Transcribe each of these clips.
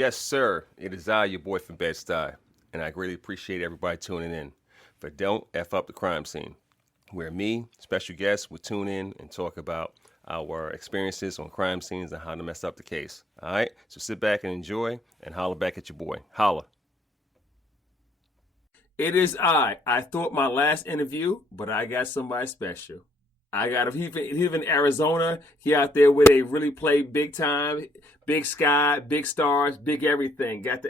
Yes, sir. It is I, your boy from Bed-Stuy, and I greatly appreciate everybody tuning in for Don't F Up the Crime Scene, where me, special guests, will tune in and talk about our experiences on crime scenes and how to mess up the case. All right? So sit back and enjoy and holler back at your boy. Holla. It is I. I thought my last interview, but I got somebody special. I got him. He's in Arizona. He out there where they really play big time, big sky, big stars, big everything. Got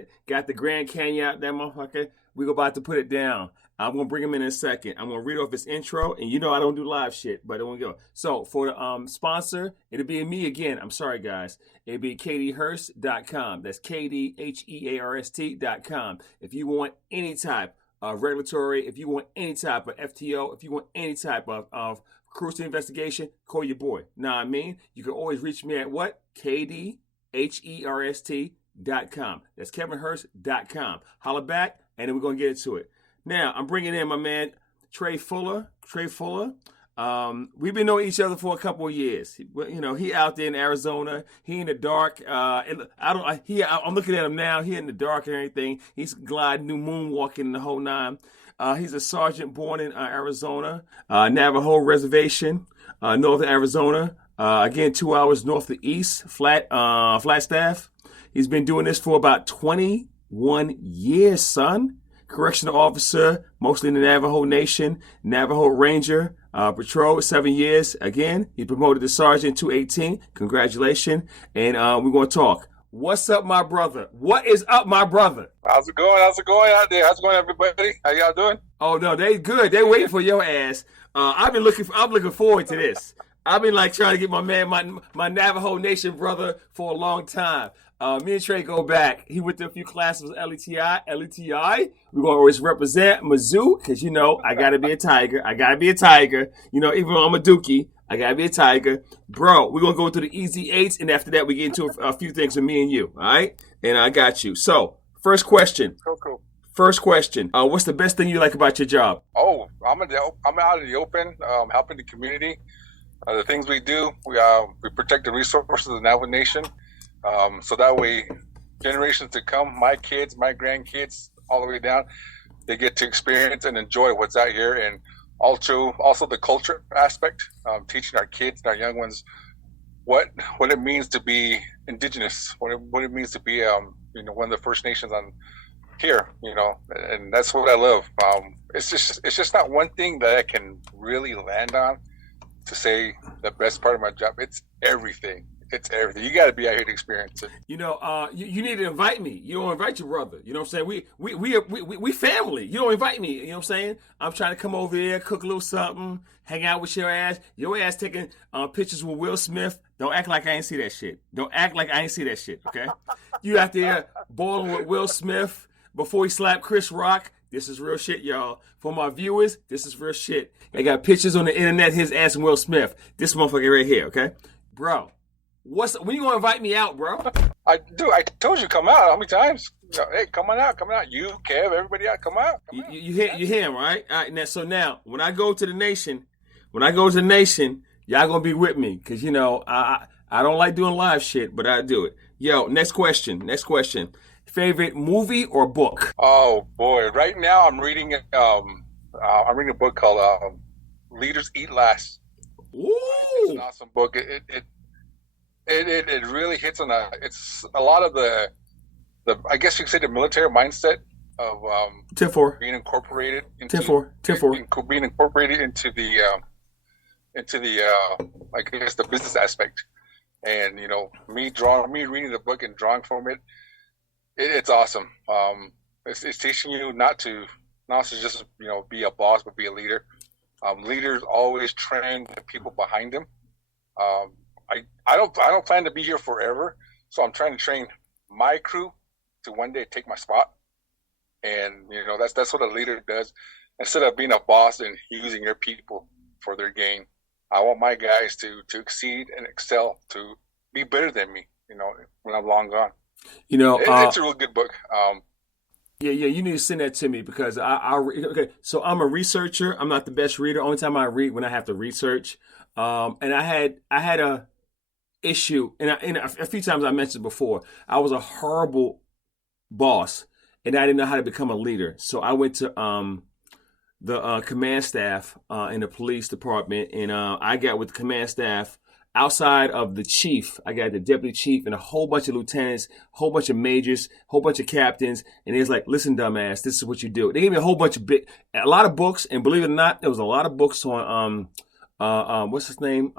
the Grand Canyon out there, motherfucker. We about to put it down. I'm gonna bring him in a second. I'm gonna read off his intro, and you know I don't do live shit, but I want to go. So for the sponsor, it'll be me again. I'm sorry, guys. It'll be kdhurst.com. That's kdhearst.com. If you want any type of regulatory, if you want any type of FTO, if you want any type of crucial investigation, call your boy. Now I mean, you can always reach me at what? kdherst.com. That's kevinhurst.com. Holla back, and then we're going to get into it. Now, I'm bringing in my man, Trey Fuller. We've been knowing each other for a couple of years. He out there in Arizona. He in the dark. I'm looking at him now. He in the dark and everything. He's gliding, new moonwalking the whole nine. He's a sergeant born in Arizona, Navajo Reservation, north of Arizona. Again, 2 hours north of east, Flagstaff. He's been doing this for about 21 years, son. Correctional officer, mostly in the Navajo Nation, Navajo Ranger, patrol, 7 years. Again, he promoted to sergeant 218. Congratulations. And we're going to talk. What's up, my brother? What is up, my brother? How's it going? How's it going out there? How's it going, everybody? How y'all doing? Oh no, they good. They waiting for your ass. I'm looking forward to this. I've been trying to get my man, my Navajo Nation brother for a long time. Me and Trey go back. He went to a few classes with LETI. We're gonna always represent Mizzou because I gotta be a tiger. Even though I'm a dookie, I gotta be a tiger, bro. We're gonna go through the easy eights, and after that, we get into a few things with me and you. All right, and I got you. So, first question. Cool. First question. What's the best thing you like about your job? Oh, I'm out in the open, helping the community. The things we do, we protect the resources of the Navajo Nation, so that way, generations to come, my kids, my grandkids, all the way down, they get to experience and enjoy what's out here, and also the culture aspect, teaching our kids and our young ones what it means to be indigenous, what it means to be one of the First Nations on here, and that's what I love. It's just not one thing that I can really land on to say the best part of my job. It's everything. You got to be out here to experience it. You need to invite me. You don't invite your brother. You know what I'm saying? We family. You don't invite me. You know what I'm saying? I'm trying to come over here, cook a little something, hang out with your ass. Your ass taking pictures with Will Smith. Don't act like I ain't see that shit. Okay? You out there balling with Will Smith before he slapped Chris Rock. This is real shit, y'all. For my viewers, this is real shit. They got pictures on the internet, his ass and Will Smith. This motherfucker right here, okay? Bro, when you gonna invite me out, bro? I told you come out. How many times? Hey, come on out. You, Kev, everybody out. Come out. You hear him, right? All right. Now, when I go to the nation, y'all gonna be with me, cause I don't like doing live shit, but I do it. Yo, next question. Favorite movie or book? Oh boy, right now I'm reading a book called Leaders Eat Last. Ooh, it's an awesome book. It really hits on it's a lot of the I guess you could say the military mindset of 10-4 being incorporated into 10-4 being incorporated into the I guess the business aspect, and me reading the book and drawing from it. It's awesome. It's teaching you not to just be a boss, but be a leader. Leaders always train the people behind them. I don't plan to be here forever, so I'm trying to train my crew to one day take my spot. And that's what a leader does. Instead of being a boss and using your people for their gain, I want my guys to exceed and excel, to be better than me. When I'm long gone. It's a real good book. Yeah, you need to send that to me because okay. So I'm a researcher. I'm not the best reader. Only time I read when I have to research. And I had issue, and a few times I mentioned before, I was a horrible boss, and I didn't know how to become a leader. So I went to the command staff in the police department, and I got with the command staff. Outside of the chief, I got the deputy chief and a whole bunch of lieutenants, a whole bunch of majors, a whole bunch of captains, and it's like, listen, dumbass, this is what you do. They gave me a whole bunch of a lot of books, and believe it or not, there was a lot of books on what's his name,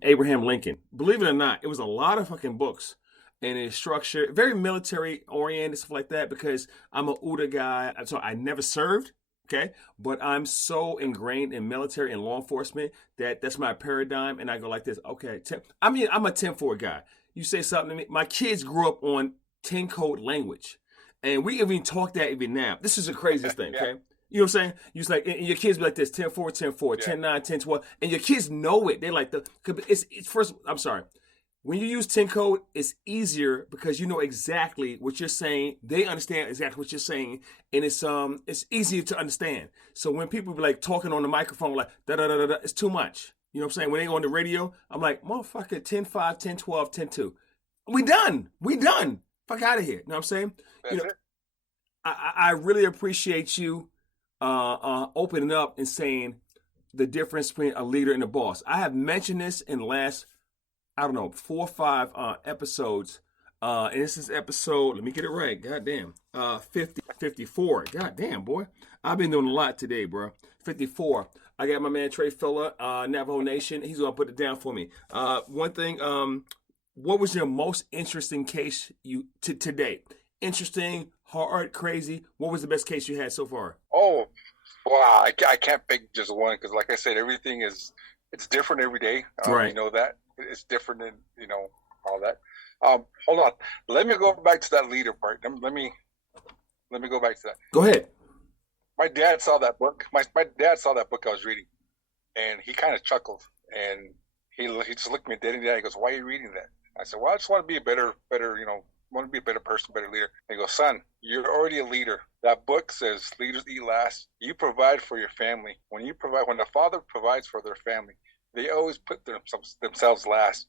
Abraham Lincoln. Believe it or not, it was a lot of fucking books, and it's structured very military oriented, stuff like that. Because I'm a UDA guy, so I never served. Okay, but I'm so ingrained in military and law enforcement that's my paradigm, and I go like this. Okay, I'm a 10-4 guy. You say something to me. My kids grew up on 10 code language, and we even talk that even now. This is the craziest thing. Okay, you know what I'm saying? You just like, and your kids be like this: 10-4, 10-4, 10-9, 10-12, and your kids know it. They like it's first. I'm sorry. When you use 10 code, it's easier because you know exactly what you're saying. They understand exactly what you're saying, and it's easier to understand. So when people be like talking on the microphone like da da da da, it's too much. You know what I'm saying? When they go on the radio, I'm like, motherfucker, 10-5, 10-12, 10-2. We done. Fuck out of here. You know what I'm saying? You know, I really appreciate you opening up and saying the difference between a leader and a boss. I have mentioned this in the last, I don't know, 4 or 5 episodes. And this is episode, let me get it right. Goddamn. 54. Goddamn, boy. I've been doing a lot today, bro. 54. I got my man Trey Fuller, Navajo Nation. He's going to put it down for me. One thing, what was your most interesting case to date? Interesting, hard, crazy. What was the best case you had so far? Oh, wow. I can't pick just one because, like I said, everything it's different every day. Right. You know that. It's different than, all that. Hold on. Let me go back to that leader part. Let me go back to that. Go ahead. My dad saw that book. My dad saw that book I was reading, and he kind of chuckled, and he just looked at me dead in the eye. He goes, "Why are you reading that?" I said, "Well, I just want to be a better, want to be a better person, better leader." And he goes, "Son, you're already a leader. That book says leaders eat last. You provide for your family. When the father provides for their family, they always put themselves last.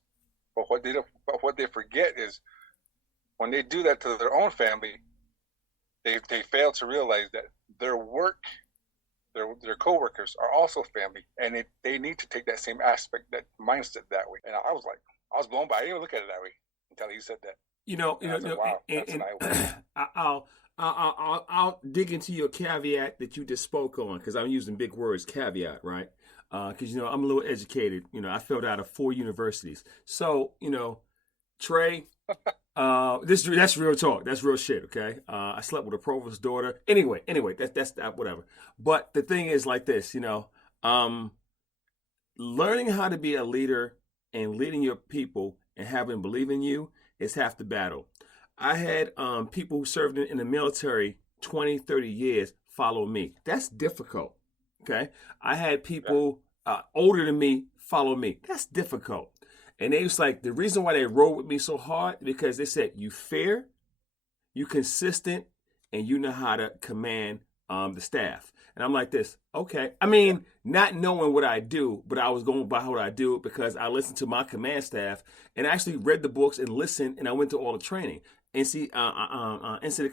But what they forget is when they do that to their own family, they fail to realize that their their coworkers are also family, and they need to take that same aspect, that mindset that way." And I was blown by it. I didn't even look at it that way until he said that. Wow, and I'll dig into your caveat that you just spoke on, because I'm using big words, caveat, right? Because I'm a little educated. I failed out of 4 universities. So Trey, that's real talk. That's real shit. Okay. I slept with a provost's daughter. Anyway, that's whatever. But the thing is like this. Learning how to be a leader and leading your people and having them believe in you is half the battle. I had people who served in the military 20, 30 years follow me. That's difficult. Okay. I had people older than me follow me. That's difficult. And they was like, the reason why they rode with me so hard, because they said, you fair, you consistent, and you know how to command the staff. And I'm like this, okay. I mean, not knowing what I do, but I was going by what I do because I listened to my command staff and actually read the books and listened, and I went to all the training. Incident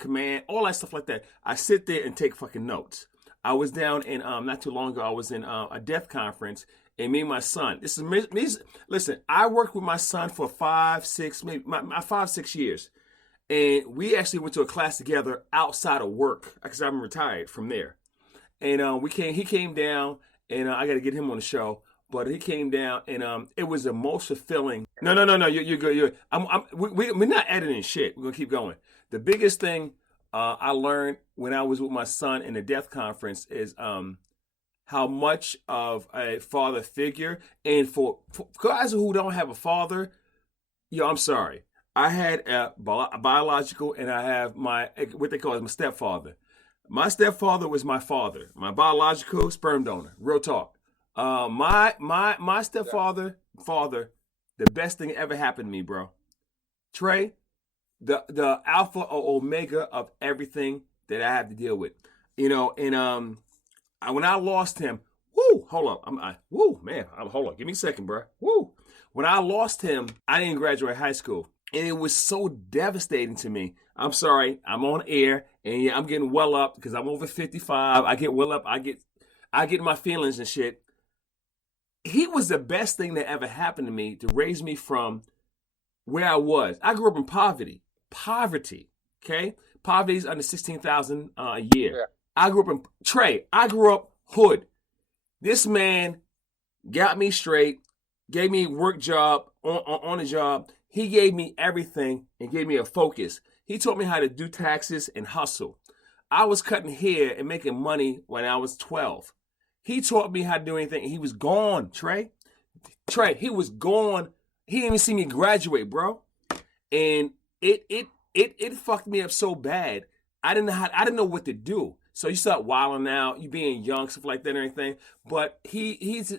command, all that stuff like that. I sit there and take fucking notes. I was down in, not too long ago, I was in a deaf conference, and me and my son, this is me. Listen, I worked with my son for 5, 6, maybe 5, 6 years. And we actually went to a class together outside of work because I'm retired from there. And he came down, and I got to get him on the show. But he came down, and it was the most fulfilling. No, you're good. We're not editing shit. We're gonna keep going. The biggest thing I learned when I was with my son in the deaf conference is how much of a father figure, and for guys who don't have a father, I'm sorry. I had a biological, and I have what they call my stepfather. My stepfather was my father. My biological sperm donor. Real talk. My stepfather, father, the best thing ever happened to me, bro. Trey, the alpha or omega of everything that I have to deal with, and when I lost him, hold up, hold up, give me a second, bro. When I lost him, I didn't graduate high school. And it was so devastating to me. I'm sorry, I'm on air, and yeah, I'm getting well up because I'm over 55. I get well up, I get my feelings and shit. He was the best thing that ever happened to me to raise me from where I was. I grew up in poverty. Poverty, okay? Poverty is under 16,000 a year. Yeah. I grew up hood. This man got me straight, gave me work job on the job. He gave me everything and gave me a focus. He taught me how to do taxes and hustle. I was cutting hair and making money when I was 12. He taught me how to do anything. He was gone, Trey. He was gone. He didn't even see me graduate, bro. And it fucked me up so bad. I didn't know what to do. So you start wilding out, you being young, stuff like that and everything. But he's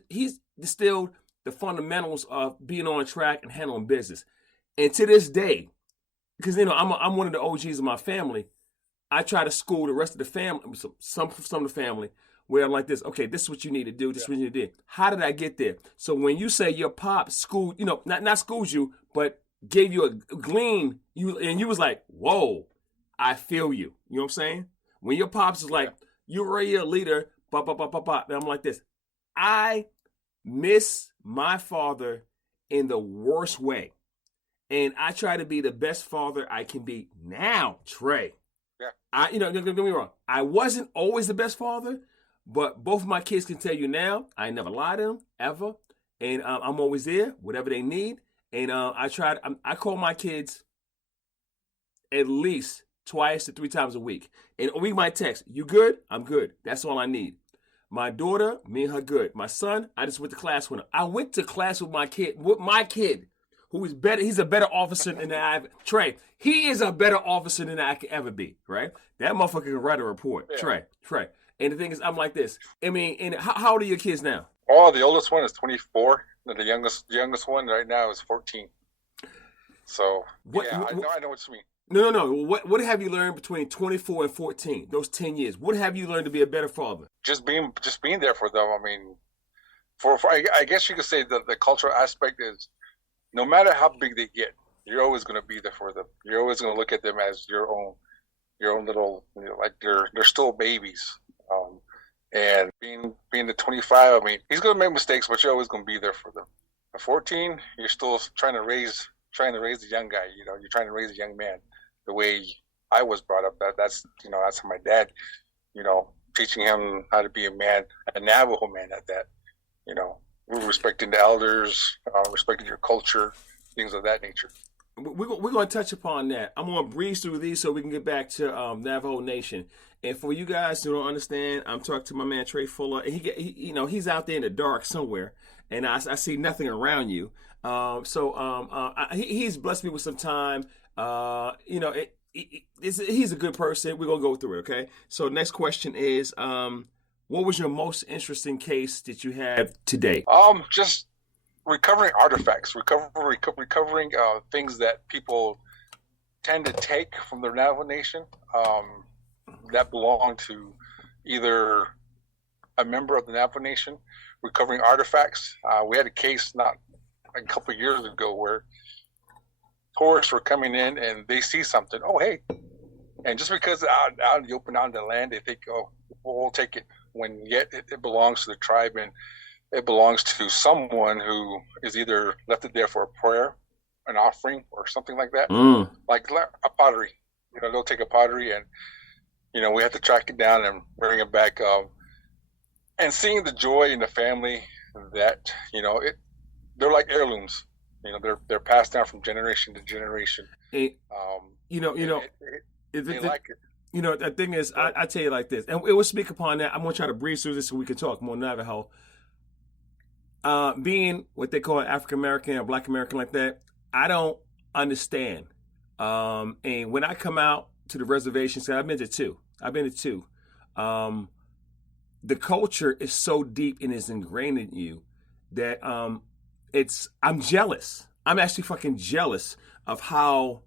distilled the fundamentals of being on track and handling business. And to this day, because I'm one of the OGs of my family, I try to school the rest of the family, some of the family, where I'm like this. Okay, this is what you need to do. This is what you need to do. How did I get there? So when you say your pop schooled, not schooled you, but gave you a glean, you was like, whoa, I feel you. You know what I'm saying? When your pops is like, you're already a leader, and I'm like this. I miss my father in the worst way. And I try to be the best father I can be now, Trey. Yeah. Don't get me wrong. I wasn't always the best father, but both of my kids can tell you now, I never lied to them, ever. And I'm always there, whatever they need. And I call my kids at least twice to 3 times a week. And we might text, you good? I'm good. That's all I need. My daughter, me and her good. My son, I just went to class with him. I went to class with my kid, who is better. He's a better officer than Trey. He is a better officer than I could ever be, right? That motherfucker can write a report. Yeah. Trey. And the thing is, I'm like this. I mean, and how old are your kids now? Oh, the oldest one is 24. The youngest one right now is 14. So, I know what you mean. No. What have you learned between 24 and 14, those 10 years? What have you learned to be a better father? Just being there for them. I mean, I guess you could say that the cultural aspect is, no matter how big they get, you're always going to be there for them. You're always going to look at them as your own little, like they're still babies. And being the 25, I mean, he's going to make mistakes, but you're always going to be there for them. At 14, you're still trying to raise the young guy. You're trying to raise a young man the way I was brought up. That's how my dad, teaching him how to be a man, a Navajo man at that. Respecting the elders, respecting your culture, things of that nature. We're going to touch upon that. I'm going to breeze through these so we can get back to Navajo Nation. And for you guys who don't understand, I'm talking to my man Trey Fuller. And he's out there in the dark somewhere, and I see nothing around you. He's blessed me with some time. He's a good person. We're going to go through it, okay? So next question is, what was your most interesting case that you have today? Just recovering artifacts, recovering things that people tend to take from the Navajo Nation that belong to either a member of the Navajo Nation. Recovering artifacts. We had a case not a couple of years ago where tourists were coming in and they see something. Oh, hey. And just because out in the open, out on the land, they think, oh, we'll take it. When yet it belongs to the tribe and it belongs to someone who is either left it there for a prayer, an offering, or something like that. Like a pottery. They'll take a pottery and, we have to track it down and bring it back. And seeing the joy in the family that, they're like heirlooms. They're passed down from generation to generation. They like it. The thing is, I tell you like this, and we'll speak upon that. I'm going to try to breeze through this so we can talk more Navajo. Being what they call African American or Black American like that, I don't understand. And when I come out to the reservations, I've been to two. The culture is so deep and is ingrained in you that I'm jealous. I'm actually fucking jealous of how